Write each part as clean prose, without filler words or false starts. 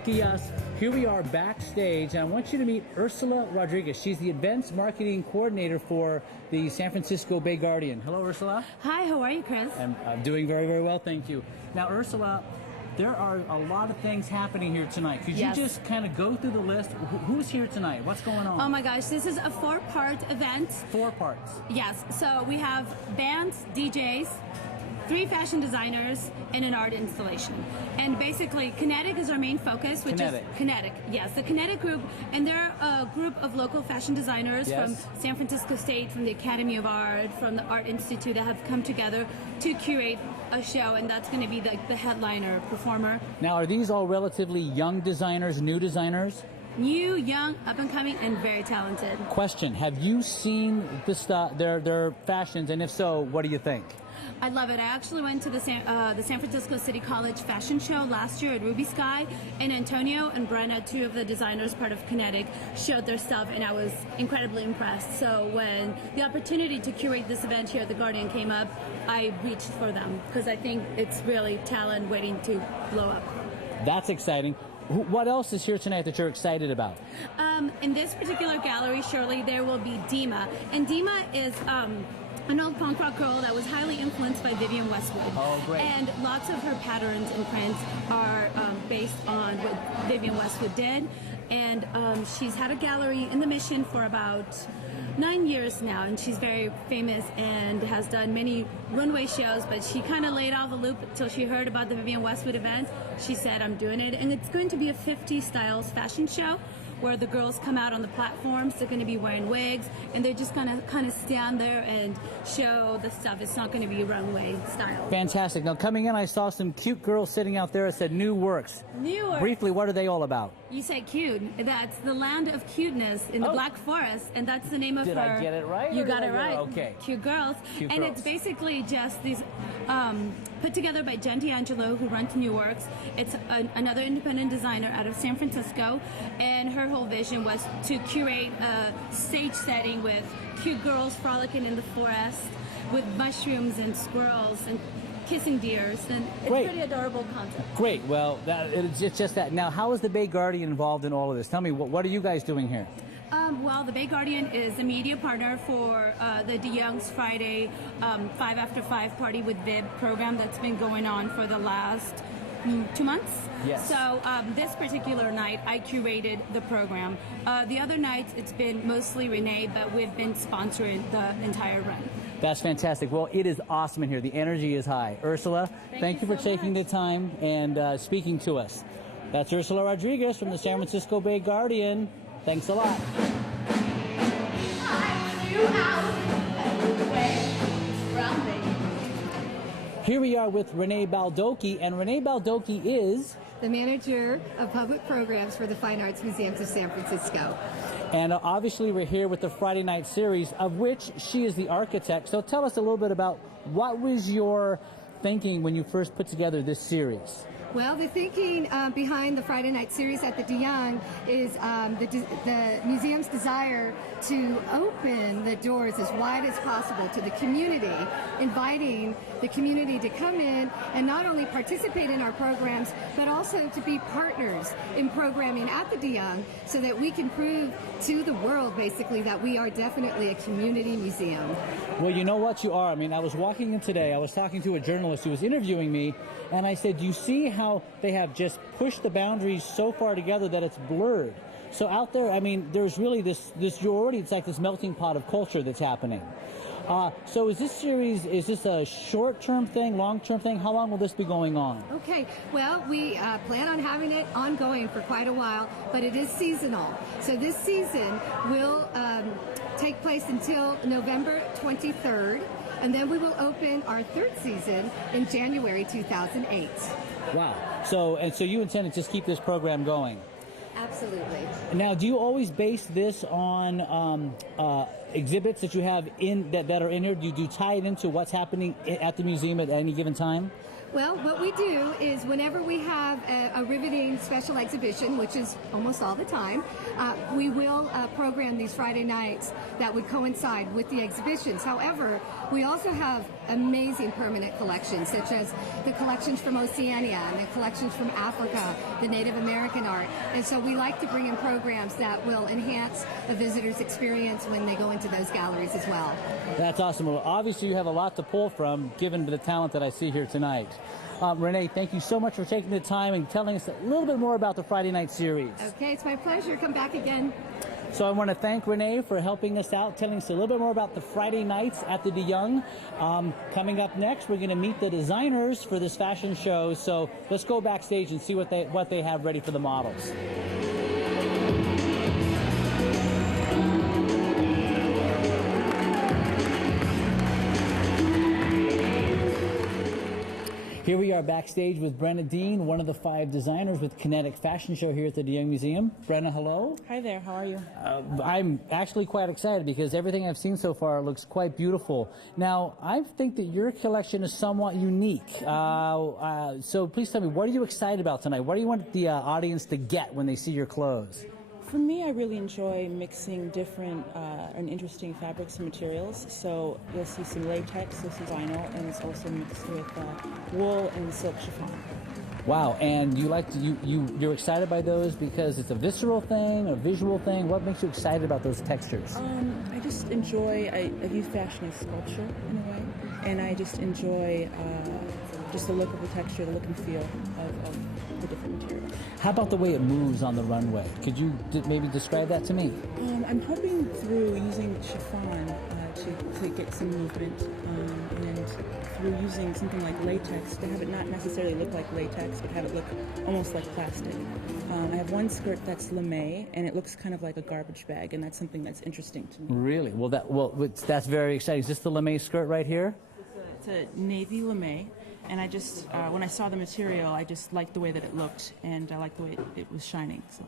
Lucky us. Here we are backstage, and I want you to meet Ursula Rodriguez. She's the events marketing coordinator for the San Francisco Bay Guardian. Hello, Ursula. Hi, how are you, Chris? I'm doing very, very well, thank you. Now, Ursula, there are a lot of things happening here tonight. Could you just kind of go through the list? Who's here tonight? What's going on? Oh my gosh, this is a 4-part event. 4 parts. Yes, so we have bands, DJs, 3 fashion designers, and an art installation. And basically, Kinetic is our main focus, which is Kinetic. Yes, the Kinetic group, and they're a group of local fashion designers from San Francisco State, from the Academy of Art, from the Art Institute that have come together to curate a show, and that's going to be the headliner performer. Now, are these all relatively young designers, new designers? New, young, up and coming, and very talented. Question: have you seen their fashions, and if so, what do you think? I love it. I actually went to the San Francisco City College fashion show last year at Ruby Sky, and Antonio and Brena, 2 of the designers part of Kinetic, showed their stuff, and I was incredibly impressed. So when the opportunity to curate this event here at the Guardian came up, I reached for them because I think it's really talent waiting to blow up. That's exciting. What else is here tonight that you're excited about? In this particular gallery, surely there will be Dima, and Dima is an old punk rock girl that was highly influenced by Vivienne Westwood. Oh, great. And lots of her patterns and prints are based on what Vivienne Westwood did. And she's had a gallery in the Mission for about 9 years now, and she's very famous and has done many runway shows, but she kind of laid off the loop until she heard about the Vivienne Westwood event. She said, I'm doing it, and it's going to be a 50 styles fashion show where the girls come out on the platforms. They're going to be wearing wigs, and they're just going to kind of stand there and show the stuff. It's not going to be runway style. Fantastic. Now, coming in, I saw some cute girls sitting out there that said New Works. New Works. Briefly, what are they all about? You said cute. That's the land of cuteness in the Black Forest, and that's the name of her. Did I get it right? You got it right. Okay. Cute girls. Cute and girls. It's basically just these put together by Jen D'Angelo, who runs New Works. It's another independent designer out of San Francisco, and her whole vision was to curate a stage setting with cute girls frolicking in the forest with mushrooms and squirrels and kissing deers, and it's a pretty adorable concept. Great. Well, it's just that. Now, how is the Bay Guardian involved in all of this? Tell me, what are you guys doing here? Well, the Bay Guardian is a media partner for the DeYoung's Friday 5 After 5 Party with Vib program that's been going on for the last 2 months. Yes. So this particular night, I curated the program. The other nights, it's been mostly Renee, but we've been sponsoring the entire run. That's fantastic. Well, it is awesome in here. The energy is high. Ursula, thank you for taking the time and speaking to us. That's Ursula Rodriguez from the San Francisco Bay Guardian. Thanks a lot. Here we are with Renee Baldocchi, and Renee Baldocchi is the manager of public programs for the Fine Arts Museums of San Francisco. And obviously we're here with the Friday night series, of which she is the architect. So tell us a little bit about what was your thinking when you first put together this series? Well, the thinking behind the Friday night series at the DeYoung is the museum's desire to open the doors as wide as possible to the community, inviting the community to come in and not only participate in our programs, but also to be partners in programming at the DeYoung so that we can prove to the world, basically, that we are definitely a community museum. Well, you know what you are. I mean, I was walking in today, I was talking to a journalist who was interviewing me, and I said, do you see how they have just pushed the boundaries so far together that it's blurred? So out there, I mean, there's really it's like this melting pot of culture that's happening. So is this series, is this a short-term thing, long-term thing? How long will this be going on? Okay, well, we plan on having it ongoing for quite a while, but it is seasonal. So this season will take place until November 23rd, and then we will open our 3rd season in January 2008. Wow. So you intend to just keep this program going? Absolutely. Now, do you always base this on exhibits that you have that are in here, do you tie it into what's happening at the museum at any given time? Well, what we do is whenever we have a riveting special exhibition, which is almost all the time, we will program these Friday nights that would coincide with the exhibitions. However, we also have amazing permanent collections, such as the collections from Oceania and the collections from Africa, the Native American art. And so we like to bring in programs that will enhance a visitor's experience when they go into those galleries as well. That's awesome. Well, obviously you have a lot to pull from, given the talent that I see here tonight. Renee, thank you so much for taking the time and telling us a little bit more about the Friday night series. Okay, it's my pleasure. Come back again. So I want to thank Renee for helping us out, telling us a little bit more about the Friday nights at the De Young. Coming up next, we're going to meet the designers for this fashion show. So let's go backstage and see what they have ready for the models. Here we are backstage with Brena Dean, one of the 5 designers with Kinetic Fashion Show here at the De Young Museum. Brena, hello. Hi there, how are you? I'm actually quite excited because everything I've seen so far looks quite beautiful. Now, I think that your collection is somewhat unique. So please tell me, what are you excited about tonight? What do you want the audience to get when they see your clothes? For me, I really enjoy mixing different and interesting fabrics and materials. So you'll see some latex, you'll see vinyl, and it's also mixed with wool and silk chiffon. Wow, and you're excited by those because it's a visceral thing, a visual thing? What makes you excited about those textures? I just enjoy, I view fashion as sculpture in a way, and I just enjoy just the look of the texture, the look and feel of the different materials. How about the way it moves on the runway? Could you maybe describe that to me? I'm hoping through using chiffon to get some movement, and through using something like latex to have it not necessarily look like latex, but have it look almost like plastic. I have one skirt that's lame, and it looks kind of like a garbage bag, and that's something that's interesting to me. Really? That's very exciting. Is this the lame skirt right here? It's a navy lame. And I just, when I saw the material, I just liked the way that it looked, and I liked the way it was shining. So.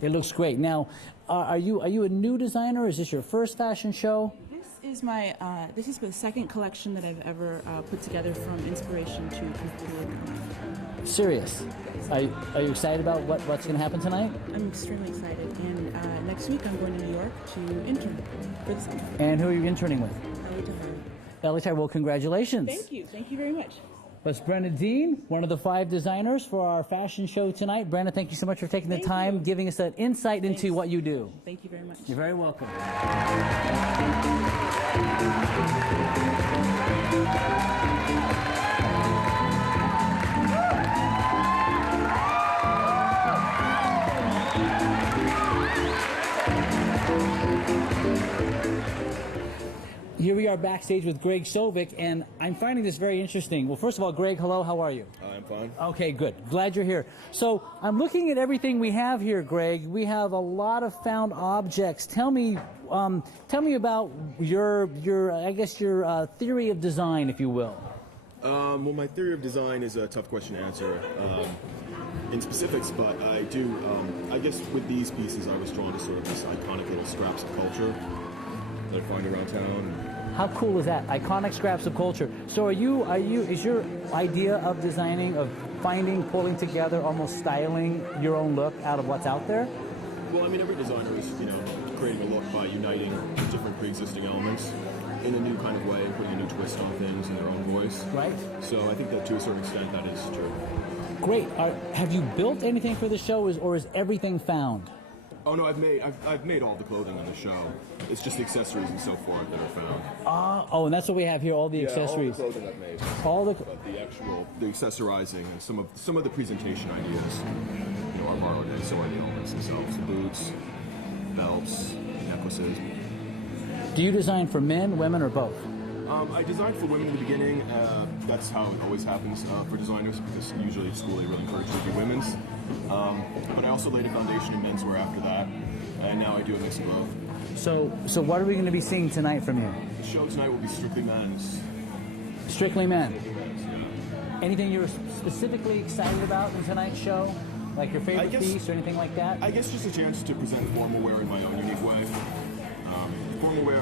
It looks great. Now, are you a new designer? Is this your first fashion show? This is the second collection that I've ever put together from inspiration to completion. Serious? Are you excited about what's going to happen tonight? I'm extremely excited. And next week I'm going to New York to intern for the summer. And who are you interning with? Ellie Tyre. Well, congratulations. Thank you. Thank you very much. That's Brena Dean, one of the 5 designers for our fashion show tonight. Brena, thank you so much for taking the time, giving us that insight into what you do. Thank you very much. You're very welcome. Here we are backstage with Greg Sovic, and I'm finding this very interesting. Well, first of all, Greg, hello, how are you? I'm fine. Okay, good. Glad you're here. So I'm looking at everything we have here, Greg. We have a lot of found objects. Tell me about your theory of design, if you will. Well, my theory of design is a tough question to answer in specifics, but I do, I guess with these pieces, I was drawn to sort of these iconic little scraps of culture that I find around town. How cool is that? Iconic scraps of culture. So is your idea of designing, of finding, pulling together, almost styling your own look out of what's out there? Well, I mean, every designer is, creating a look by uniting different pre-existing elements in a new kind of way, putting a new twist on things in their own voice. Right. So I think that to a certain extent that is true. Great. Have you built anything for the show, or is everything found? Oh no, I've made all the clothing on the show. It's just the accessories and so forth that are found. And that's what we have here, all the accessories. All the clothing I've made. But the accessorizing and some of the presentation ideas, are borrowed in, so are the elements themselves. The boots, belts, necklaces. Do you design for men, women, or both? I designed for women in the beginning. That's how it always happens for designers, because usually at school they really encourage you to do women's. But I also laid a foundation in menswear after that, and now I do a mix of both. So what are we going to be seeing tonight from you? The show tonight will be strictly men's. Strictly men? Yeah. Anything you're specifically excited about in tonight's show? Like your favorite piece or anything like that? I guess just a chance to present formal wear in my own unique way. formal wear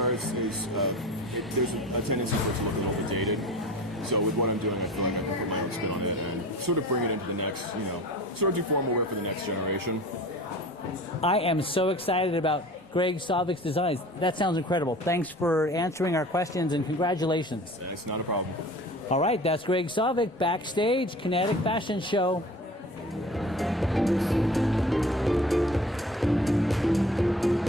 there's a tendency for it to look a little bit dated. So with what I'm doing, I feel like I can put my own spin on it and sort of bring it into the next, sort of do formal wear for the next generation. I am so excited about Greg Sovic's designs. That sounds incredible. Thanks for answering our questions and congratulations. It's not a problem. All right, that's Greg Sovic, backstage, Kinetic Fashion Show.